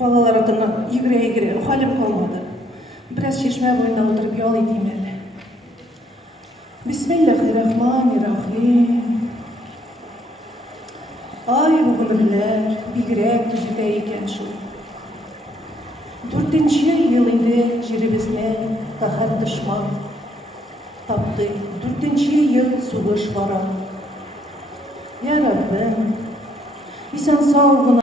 Balalar adına yigire halim kalmadı. Biraz çeşme boyunda oturup yol edeyim hele. Bismillahirrahmanirrahim. Ay bu günler bigirek tüzüdeyken şu. 4. yıl indi jiribizne daha düşman. Taptı 4. yıl suğuş vara. Ya Rabbim, bir sen sağ ol buna.